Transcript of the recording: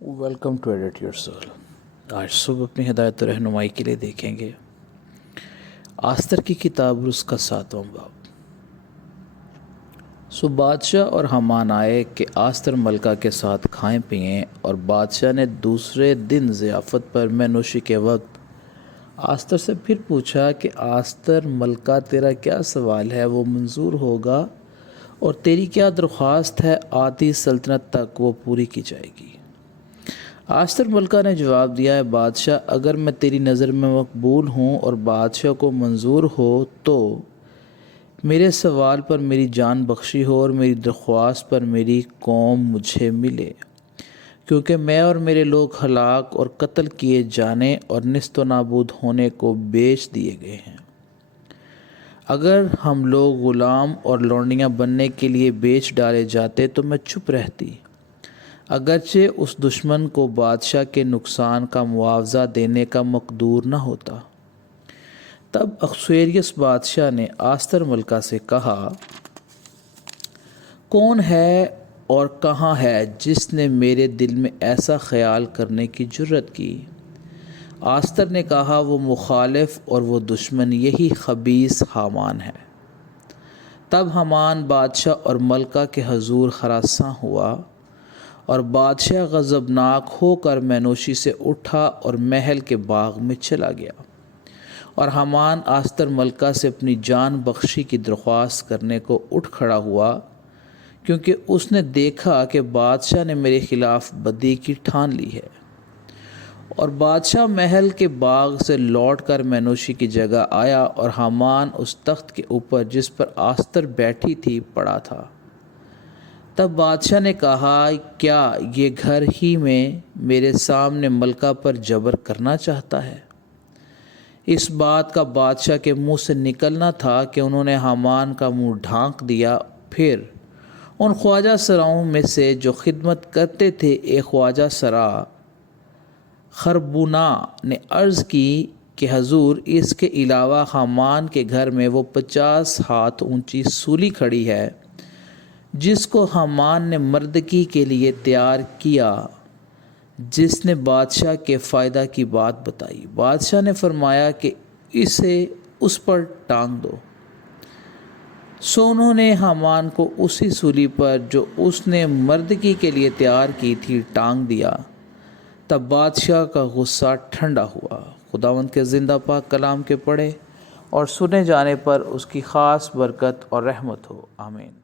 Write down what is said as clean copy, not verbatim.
Welcome to edit your soul. آج صبح اپنی ہدایت و رہنمائی کے لیے دیکھیں گے آستر کی کتاب اور اس کا 7واں باب۔ سو بادشاہ اور حامان آئے کہ آستر ملکہ کے ساتھ کھائیں پئیں، اور بادشاہ نے دوسرے دن ضیافت پر مے نوشی کے وقت آستر سے پھر پوچھا کہ آستر ملکہ، تیرا کیا سوال ہے، وہ منظور ہوگا، اور تیری کیا درخواست ہے، آتی سلطنت تک وہ پوری کی جائے گی۔ آستر ملکہ نے جواب دیا، ہے بادشاہ، اگر میں تیری نظر میں مقبول ہوں اور بادشاہ کو منظور ہو تو میرے سوال پر میری جان بخشی ہو اور میری درخواست پر میری قوم مجھے ملے، کیونکہ میں اور میرے لوگ ہلاک اور قتل کیے جانے اور نیست و نابود ہونے کو بیچ دیے گئے ہیں۔ اگر ہم لوگ غلام اور لونڈیاں بننے کے لیے بیچ ڈالے جاتے تو میں چپ رہتی، اگرچہ اس دشمن کو بادشاہ کے نقصان کا معاوضہ دینے کا مقدور نہ ہوتا۔ تب اخشویروس بادشاہ نے آستر ملکہ سے کہا، کون ہے اور کہاں ہے جس نے میرے دل میں ایسا خیال کرنے کی جرت کی؟ آستر نے کہا، وہ مخالف اور وہ دشمن، یہی خبیث حامان ہے۔ تب حامان بادشاہ اور ملکہ کے حضور ہراساں ہوا، اور بادشاہ غضبناک ہو کر مے نوشی سے اٹھا اور محل کے باغ میں چلا گیا، اور حامان آستر ملکہ سے اپنی جان بخشی کی درخواست کرنے کو اٹھ کھڑا ہوا، کیونکہ اس نے دیکھا کہ بادشاہ نے میرے خلاف بدی کی ٹھان لی ہے۔ اور بادشاہ محل کے باغ سے لوٹ کر مے نوشی کی جگہ آیا، اور حامان اس تخت کے اوپر جس پر آستر بیٹھی تھی پڑا تھا۔ تب بادشاہ نے کہا، کیا یہ گھر ہی میں میرے سامنے ملکہ پر جبر کرنا چاہتا ہے؟ اس بات کا بادشاہ کے منہ سے نکلنا تھا کہ انہوں نے حامان کا منہ ڈھانک دیا۔ پھر ان خواجہ سراؤں میں سے جو خدمت کرتے تھے، ایک خواجہ سرا خربونا نے عرض کی کہ حضور، اس کے علاوہ حامان کے گھر میں وہ 50 ہاتھ اونچی سولی کھڑی ہے جس کو حامان نے مردکی کے لیے تیار کیا، جس نے بادشاہ کے فائدہ کی بات بتائی۔ بادشاہ نے فرمایا کہ اسے اس پر ٹانگ دو۔ سو انہوں نے حامان کو اسی سولی پر جو اس نے مردکی کے لیے تیار کی تھی ٹانگ دیا۔ تب بادشاہ کا غصہ ٹھنڈا ہوا۔ خداوند کے زندہ پاک کلام کے پڑھے اور سنے جانے پر اس کی خاص برکت اور رحمت ہو، آمین۔